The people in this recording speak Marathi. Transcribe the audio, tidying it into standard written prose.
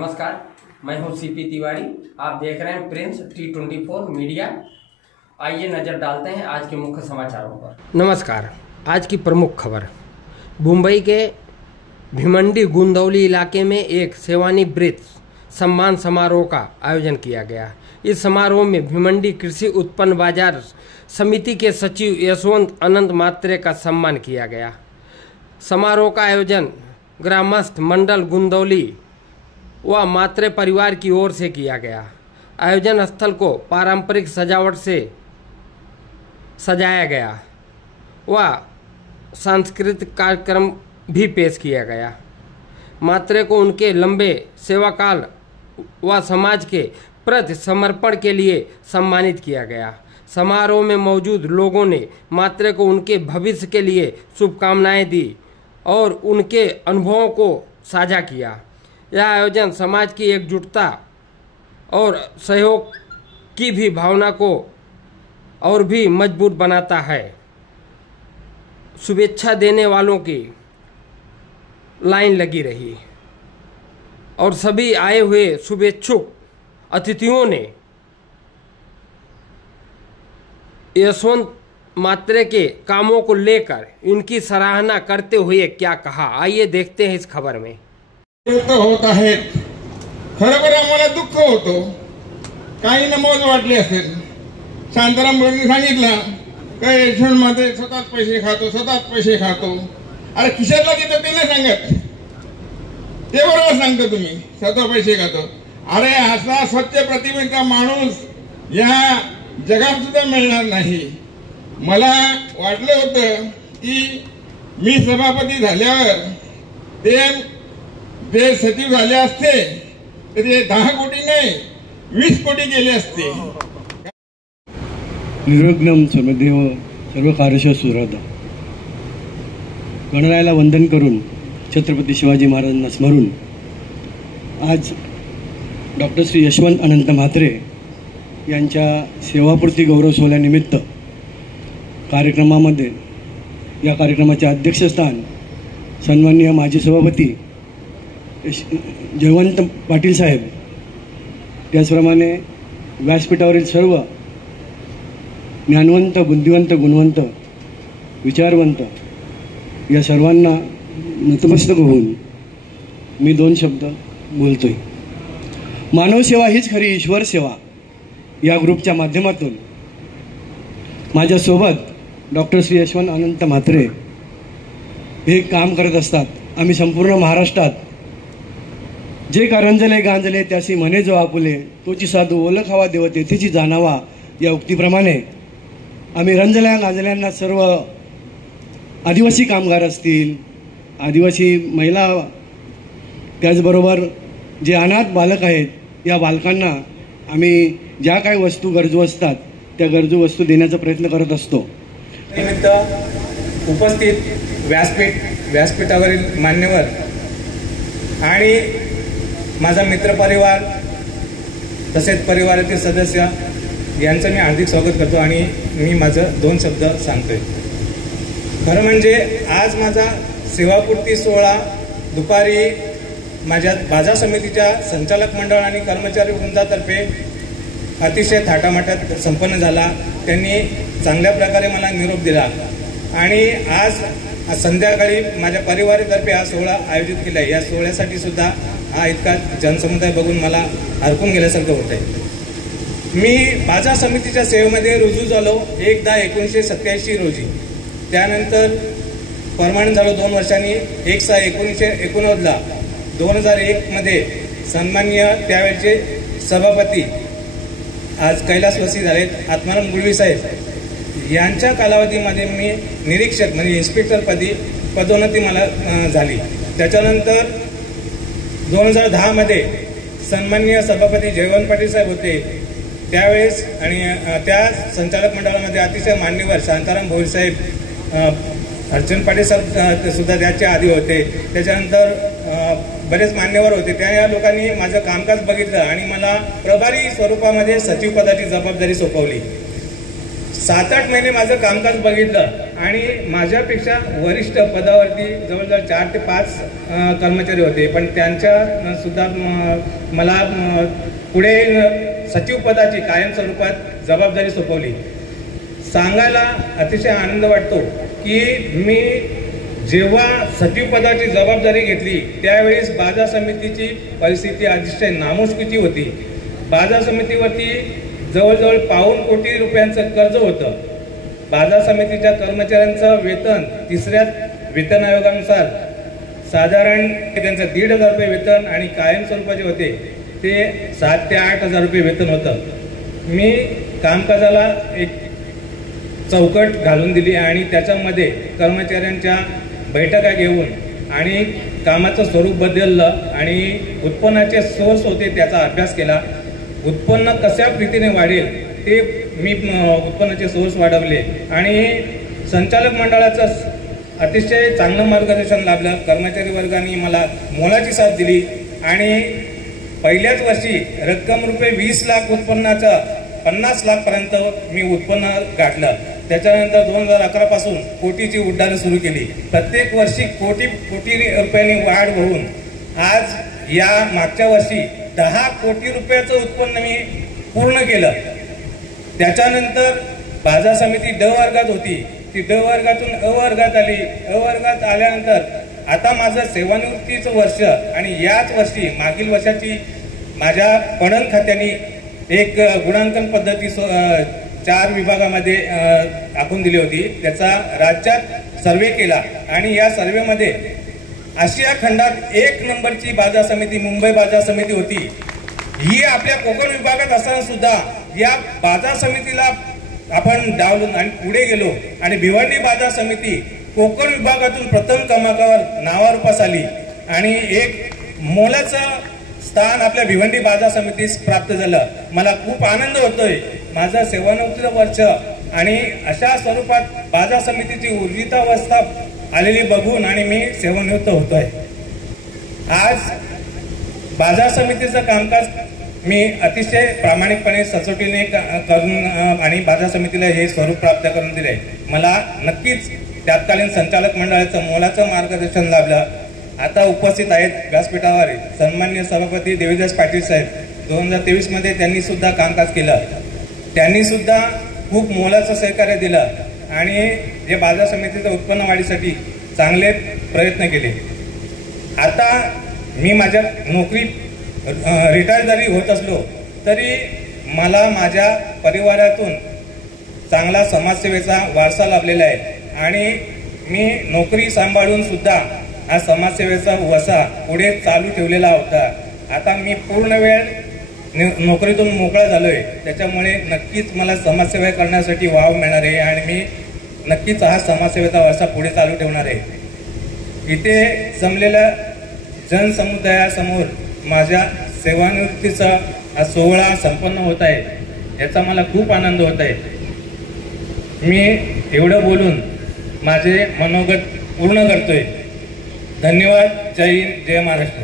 नमस्कार, मैं हूं सीपी तिवारी। आप देख रहे हैं प्रिंस T24 मीडिया। आइए नजर डालते हैं आज के मुख्य समाचारों पर। नमस्कार, आज की प्रमुख खबर। मुंबई के भिवंडी गुंदौली इलाके में एक सेवानिवृत्त सम्मान समारोह का आयोजन किया गया। इस समारोह में भिवंडी कृषि उत्पन्न बाजार समिति के सचिव यशवंत अनंत मात्रे का सम्मान किया गया। समारोह का आयोजन ग्रामस्थ मंडल गुंदौली व मात्रे परिवार की ओर से किया गया। आयोजन स्थल को पारंपरिक सजावट से सजाया गया व सांस्कृतिक कार्यक्रम भी पेश किया गया। मात्रे को उनके लंबे सेवाकाल व समाज के प्रति समर्पण के लिए सम्मानित किया गया। समारोह में मौजूद लोगों ने मात्रे को उनके भविष्य के लिए शुभकामनाएं दी और उनके अनुभवों को साझा किया। यह आयोजन समाज की एकजुटता और सहयोग की भी भावना को और भी मजबूत बनाता है। शुभेच्छा देने वालों की लाइन लगी रही और सभी आए हुए शुभेच्छुक अतिथियों ने यशवंत मात्रे के कामों को लेकर इनकी सराहना करते हुए क्या कहा, आइए देखते हैं इस खबर में। होत आहेत, खरोखर आम्हाला दुःख होतो। काही नमोज वाटले असेल। शांताराम बरोबर सांगितलं काय यशवंत स्वतःच पैसे खातो। अरे खिशातला किती ते नाही सांगत, ते बरोबर सांगतो तुम्ही स्वतः पैसे खातो। अरे असा स्वच्छ प्रतिमेचा माणूस या जगात सुद्धा मिळणार नाही। मला वाटलं होतं की मी सभापती झाल्यावर ते सचिव झाले असते तर ते 10 कोटी नाही 20 कोटी गेले असते। निर्विघ्नं सर्वदेव सर्व कार्यश सुरद। गणरायाला वंदन करून छत्रपती शिवाजी महाराजांना स्मरून आज डॉक्टर श्री यशवंत अनंत म्हात्रे यांच्या सेवापूर्ती गौरव सोहळ्यानिमित्त कार्यक्रमामध्ये या कार्यक्रमाचे अध्यक्षस्थान सन्माननीय माजी सभापती जयवंत पाटील साहेब, त्याचप्रमाणे व्यासपीठावरील सर्व ज्ञानवंत, बुद्धिवंत, गुणवंत, विचारवंत या सर्वांना नतमस्तक होऊन मी 2 शब्द बोलतोय। मानव सेवा हीच खरी ईश्वर सेवा या ग्रुपच्या माध्यमातून माझ्यासोबत डॉक्टर श्री यशवंत अनंत म्हात्रे हे काम करत असतात। आम्ही संपूर्ण महाराष्ट्रात जे का रंजले गांजले त्यासी म्हणे जो आपुले, तोची साधू ओळखावा देव तेथेची जाणावा या उक्तीप्रमाणे आम्ही रंजल्या गांजल्यांना सर्व आदिवासी कामगार असतील, आदिवासी महिला, त्याचबरोबर जे अनाथ बालक आहेत या बालकांना आम्ही ज्या काही वस्तू गरजू असतात त्या गरजू वस्तू देण्याचा प्रयत्न करत असतो। निमित्त उपस्थित व्यासपीठावरील मान्यवर आणि माझा मित्रपरिवार तसेच परिवारातील सदस्य यांचं मी हार्दिक स्वागत करतो आणि मी माझं 2 शब्द सांगतोय। खरं म्हणजे आज माझा सेवापूर्ती सोहळा दुपारी माझ्या बाजार समितीच्या संचालक मंडळ आणि कर्मचारी वृंदातर्फे अतिशय थाटामाटात संपन्न झाला। त्यांनी चांगल्या प्रकारे मला निरोप दिला आणि आज संध्याकाळी माझ्या परिवारातर्फे हा सोहळा आयोजित केला आहे। या सोहळ्यासाठी सुद्धा हा इतका जनसमुदाय बघून मला हरकून गेल्यासारखं होत आहे। मी बाजार समितीच्या सेवेमध्ये रुजू झालो 1/10/1987 रोजी। त्यानंतर परमनंट झालो 2 वर्षांनी 1/6/1989ला। 2001 मध्ये सन्माननीय त्यावेळचे सभापती आज कैलासवासी झालेत आत्माराम गुळवी साहेब यांच्या कालावधीमध्ये मी निरीक्षक म्हणजे इन्स्पेक्टर पदोन्नती मला झाली। त्याच्यानंतर 2010 मध्ये सन्माननीय सभापती जयवंत पाटील साहेब होते त्यावेळेस आणि त्या संचालक मंडळामध्ये अतिशय मान्यवर शांताराम भोईर साहेब, अर्चन पाटील साहेब सुद्धा त्याच्या आधी होते। त्याच्यानंतर बरेच मान्यवर होते। त्या या लोकांनी माझं कामकाज बघितलं आणि मला प्रभारी स्वरूपामध्ये सचिव पदाची जबाबदारी सोपवली। 7-8 महिने माझं कामकाज बघितलं आणि माझ्यापेक्षा वरिष्ठ पदावरती जवळजवळ 4 ते 5 कर्मचारी होते, पण त्यांच्या सुद्धा मला पुढे सचिव पदाची कायमस्वरूपात जबाबदारी सोपवली. सांगायला अतिशय आनंद वाटतो की मी जेव्हा सचिव पदाची जबाबदारी घेतली त्यावेळेस बाजार समितीची परिस्थिती अतिशय नामुष्कीची होती. बाजार समितीवरती जवळजवळ ₹1.25 कोटी रुपयांचं कर्ज होतं. बाजार समितीच्या कर्मचाऱ्यांचं वेतन 3ऱ्या वेतन आयोगानुसार साधारण त्यांचं 1,500 रुपये वेतन आणि कायमस्वरूपाचे होते ते 7 ते 8 हजार रुपये वेतन होतं. मी कामकाजाला एक चौकट घालून दिली आणि त्याच्यामध्ये कर्मचाऱ्यांच्या बैठका घेऊन आणि कामाचं स्वरूप बदललं आणि उत्पन्नाचे सोर्स होते त्याचा अभ्यास केला. उत्पन्न कशा रीतीने वाढेल ते मी उत्पन्नाचे सोर्स वाढवले आणि संचालक मंडळाचं अतिशय चांगलं मार्गदर्शन लाभलं. कर्मचारी वर्गाने मला मोलाची साथ दिली आणि पहिल्याच वर्षी रक्कम ₹20 लाख उत्पन्नाचं 50 लाखपर्यंत मी उत्पन्न गाठलं. त्याच्यानंतर 2011 पासून कोटीची उड्डाणं सुरू केली. प्रत्येक वर्षी कोटी रुपयांनी वाढ होऊन आज या मागच्या वर्षी 10 कोटी रुपयाचं उत्पन्न मी पूर्ण केलं. त्याच्यानंतर बाजार समिती ड वर्गात होती, ती ड वर्गातून अ वर्गात आली. अ वर्गात आल्यानंतर आता माझं सेवानिवृत्तीचं वर्ष आणि याच वर्षी मागील वर्षाची माझ्या पणन खात्याने एक गुणांकन पद्धती 4 विभागामध्ये आखून दिली होती. त्याचा राज्यात सर्वे केला आणि या सर्वेमध्ये आशिया खंडात 1 नंबरची बाजार समिती मुंबई बाजार समिती होती. ही आपल्या कोकण विभागात असताना सुद्धा या बाजार समितीला आपण डावलून आणि पुढे गेलो आणि भिवंडी बाजार समिती कोकण विभागातून प्रथम क्रमांकावर नावारूपास आली आणि एक मोलाचं स्थान आपल्या भिवंडी बाजार समितीस प्राप्त झालं. मला खूप आनंद होतोय. माझं सेवानिवृत्तीचं वर्ष आणि अशा स्वरूपात बाजार समितीची ऊर्जितावस्था आलेली बघून आणि मी सेवानिवृत्त होतोय. आज बाजार समितीचं कामकाज मी अतिशय प्रामाणिकपणे सचोटीने करून आणि बाजार समितीला हे स्वरूप प्राप्त करून दिले. मला नक्कीच तत्कालीन संचालक मंडळाचं मोलाचं मार्गदर्शन लाभलं. आता उपस्थित आहेत व्यासपीठावर सन्माननीय सभापती देवीदास पाटील साहेब. 2023 मध्ये त्यांनी सुद्धा कामकाज केलं. त्यांनी सुद्धा खूप मोलाचं सहकार्य दिलं आणि जे बाजार समितीच्या उत्पन्न वाढीसाठी चांगले प्रयत्न केले. आता मी माझ्या नोकरीत रिटायर जरी होत असलो तरी मला माझ्या परिवारातून चांगला समाजसेवेचा वारसा लाभलेला आहे आणि मी नोकरी सांभाळून सुद्धा हा समाजसेवेचा वसा पुढे चालू ठेवलेला होता. आता मी पूर्ण वेळ नोकरीतून मोकळा झालोय. त्याच्यामुळे नक्कीच मला समाजसेवा करण्यासाठी वाव मिळणार आहे आणि मी नक्कीच हा समाजसेवेचा वारसा पुढे चालू ठेवणार आहे. इथे जमलेल्या जनसमुदायासमोर माझ्या सेवानिवृत्तीचा हा सोहळा संपन्न होत आहे याचा मला खूप आनंद होत आहे. मी एवढं बोलून माझे मनोगत पूर्ण करतोय. धन्यवाद. जय हिंद, जय महाराष्ट्र.